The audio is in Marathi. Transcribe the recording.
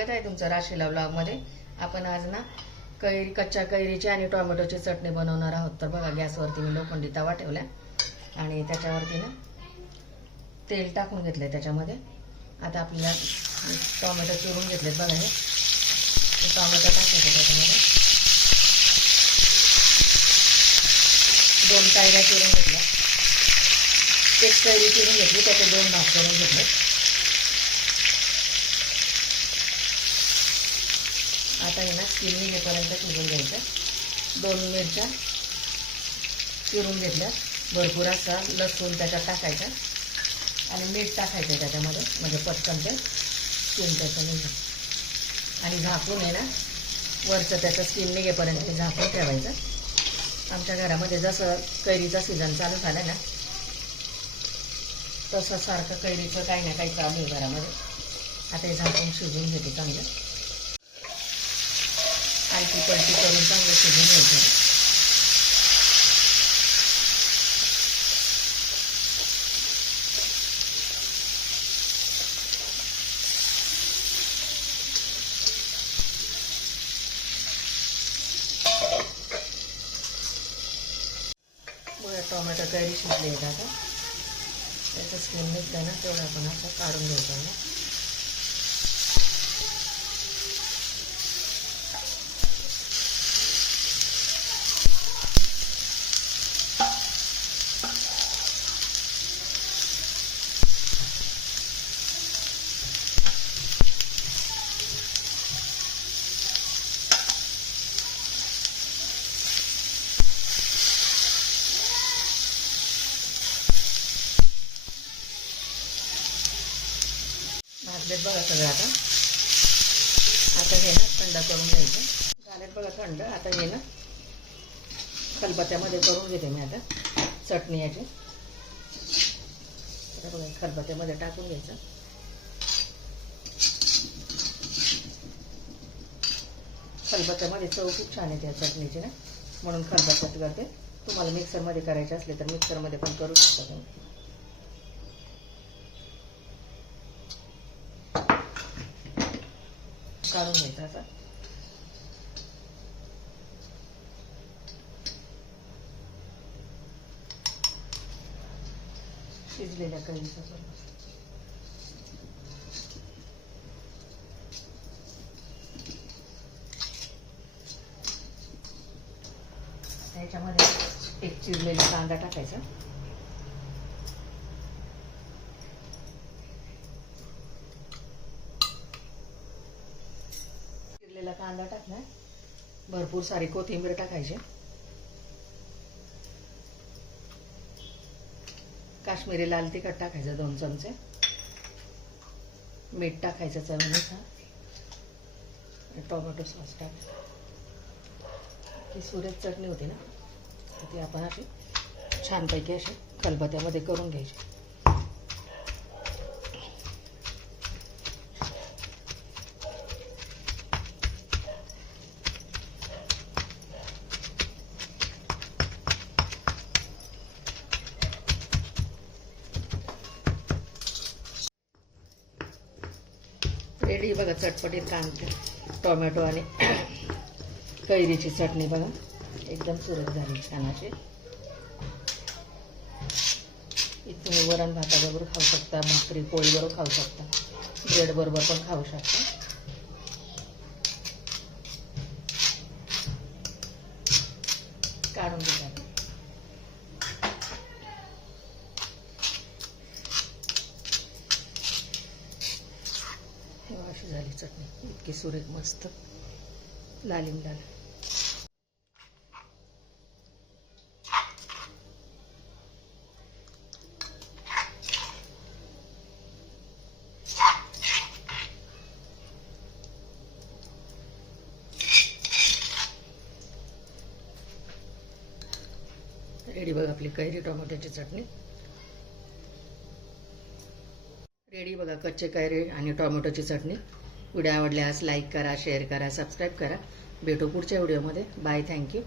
स्वागत आहे तुमचं राशीला व्लॉगमध्ये। आपण आज ना कच्च्या कैरीची आणि टोमॅटोची चटणी बनवणार आहोत। तर बघा गॅसवरती मी लोखंडी तवा ठेवला आणि त्याच्यावरती ना तेल टाकून घेतलंय त्याच्यामध्ये। आता आपल्याला टोमॅटो चिरून घेतलेत बघा, हे टोमॅटो टाकायचे त्याच्यामध्ये। 2 कैऱ्या चिरून घेतल्या, 1 कैरी चिरून घेतली, त्याचे 2 भाग करून घेतले। आता हे ना स्किन निघेपर्यंत शिजवून घ्यायचं। 2 मिरच्या चिरून घेतल्या, भरपूर असा लसूण त्याच्यात टाकायचा आणि मीठ टाकायचं त्याच्यामध्ये, म्हणजे पटकन ते स्किन त्याचं निघेल। आणि झाकून आहे ना वरचं त्याचं स्किन निघेपर्यंत ते झाकून ठेवायचं। आमच्या घरामध्ये जसं कैरीचा सीझन चालू झाला ना तसं सारखं कैरीचं काही ना काही चालू आहे घरामध्ये। आता हे झाकून शिजवून घेते चांगलं, आलटी पलटी करून चांगलं शिजून घ्यायचं। मग टोमॅटो कैरी शिजली आहे आता, त्याचं स्किन निघतं ना तेवढं आपण असं काढून घ्यायचं ना। भाजलेत बघा सगळं। आता हे ना थंड करून घ्यायचं। झालेत बघा थंड। आता हे ना खलबत्त्यामध्ये करून घेते मी आता चटणी याची। आता बघा खलबत्त्यामध्ये टाकून घ्यायचं। खलबत्त्यामध्ये चव खूप छान येते या चटणीची ना, म्हणून खलबत्त्यात करते। तुम्हाला मिक्सरमध्ये करायचे असले तर मिक्सरमध्ये पण करू शकता तुम्ही। काढून घ्यायचा असा। शिजलेल्या कैरीचा सोबत त्याच्यामध्ये 1 चिरलेला कांदा टाकायचा। चिरलेला कांदा टाकला, भरपूर सारी कोथिंबीर टाकायची, काश्मीरी लाल तिखट टाकायचं 2 चमचे, मीठ टाकायचं चवीनुसार, टोमॅटो सॉस टाकायचं। ती सुरेख चटणी होती ना, ती आपण अशी छानपैकी अशी खलबत्त्यामध्ये करून घ्यायची। रेडी बघा चटपटीत कांदा टोमॅटो आणि कैरीची चटणी बघा, एकदम सुरेख झाली छान अशी। तुम्ही वरण भाताबरोबर खाऊ शकता, भाकरी पोळी बरोबर खाऊ शकता, ब्रेड बरोबर पण खाऊ शकता। काढून घ्या। अशी झाली चटणी, इतकी सुरेख मस्त लालीम लाल। रेडी बघा आपली कैरी टोमॅटोची चटणी रेडी बघा। कच्चे कैरी आणि टोमॅटोची चटणी। व्हिडिओ आवडल्यास लाईक करा, शेअर करा, सबस्क्राईब करा। भेटू पुढच्या व्हिडिओमध्ये। Bye, thank you.